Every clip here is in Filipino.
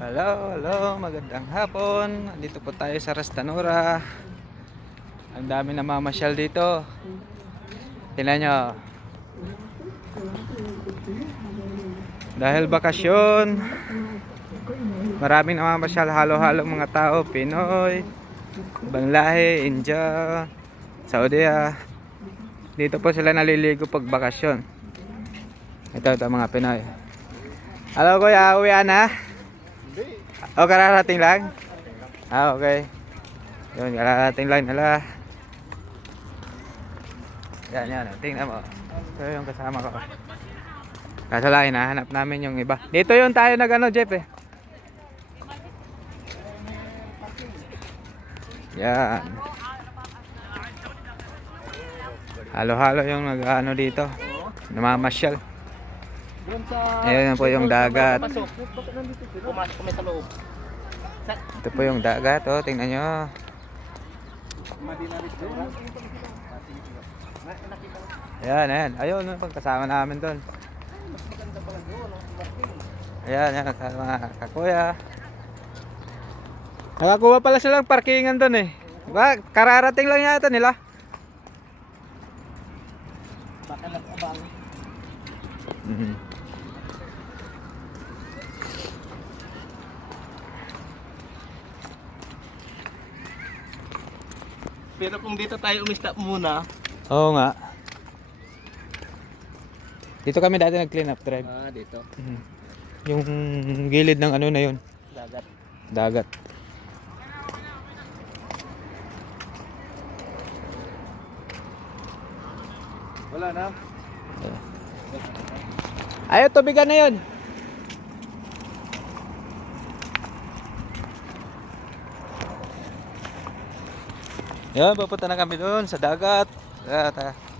Hello, hello, magandang hapon. Dito po tayo sa Rastanura. Ang dami na mamasyal dito. Tingnan nyo. Dahil bakasyon, maraming namamasyal, halo-halo mga tao. Pinoy, ibang lahi, India, Saudi. Dito po sila naliligo pag bakasyon. Ito mga Pinoy. Hello kuya, uwian na? O kararating lang? Okay. Yun, kararating lang nila. Yan, tingnan mo. Ito yung kasama ko. Kaso lang, hinahanap namin yung iba. Dito yung tayo Jeff eh. Yan. Halo-halo yung dito. Namamasyal. Ayun po yung dagat. Ito po yung dagat, oh, tingnan nyo. Ayan. Ayun, pagkasama namin doon. Ayan, kasama kakuya. Nakakuha pala silang parkingan doon eh. Diba? Kararating lang yata nila. Baka nag-abang. Pero kung dito tayo umistop muna. Oo nga. Dito kami dati nag-clean up drive. Dito. Yung gilid ng na yun. Dagat. Wala na. Ayaw, tubigan na yun. Yan, pupunta na kami doon sa dagat.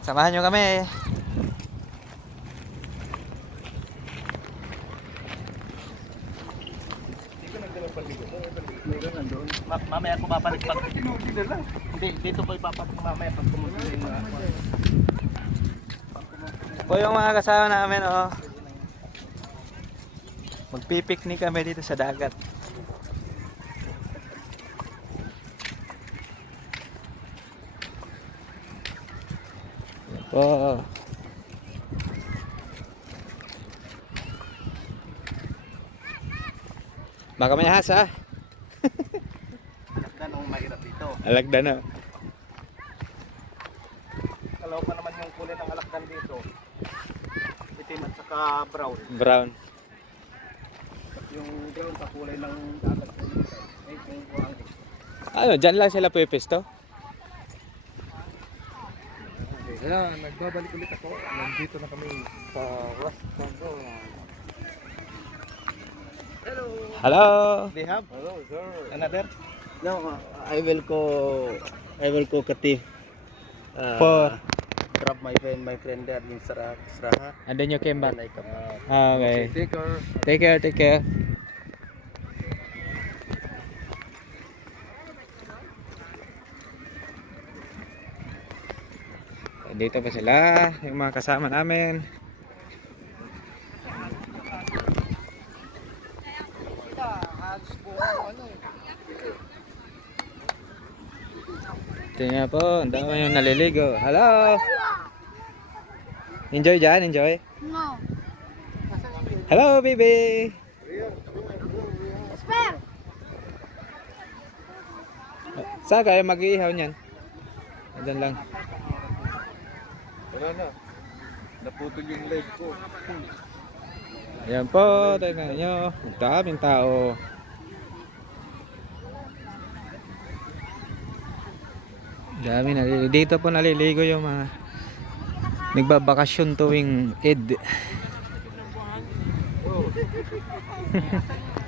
Samahan nyo kami. Mamaya ko babalik pag hindi, dito po ipapalik mamaya pag kumusin yung Ito po yung mga kasama namin, oh. Magpipiknik kami dito sa dagat. Oh. Baka may hasa. alakdan ang mahirap dito. Alagdan na. Kalaw pa naman yung kulay ng alakdan dito. Itim at saka brown. Brown. Yung brown sa kulay ng dagat. Ay, yung buhang. Ano, dyan lang sila pupisto? Ayan, nagbabalik ulit ako. Nandito na kami sa Rastanura. Hello. Hello. They have? Hello, sir. Another? No, I will go Kati. For? Drop my friend there in Sraha. And then you came back. Then I come back. Okay. Take care. Take care. Dito pa sila, yung mga kasama namin. Tingnan po, ang dami yung naliligo. Hello! Enjoy dyan, enjoy. No. Hello, baby! Spare. Saan kayo mag-iihaw niyan? Diyan lang. Wala na. Naputol yung leg ko. Ayan po, tingnan nyo. Ang daming tao. Dami naliligo. Dito po naliligo yung mga nagbabakasyon tuwing Eid.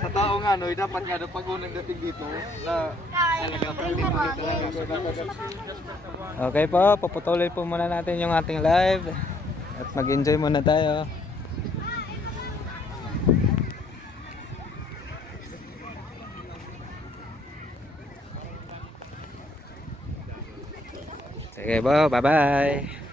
Sa tao nga, no, dapat nga pag unang dating dito na Okay po, paputuloy po muna natin yung ating live at mag-enjoy muna tayo. Sige po, bye-bye.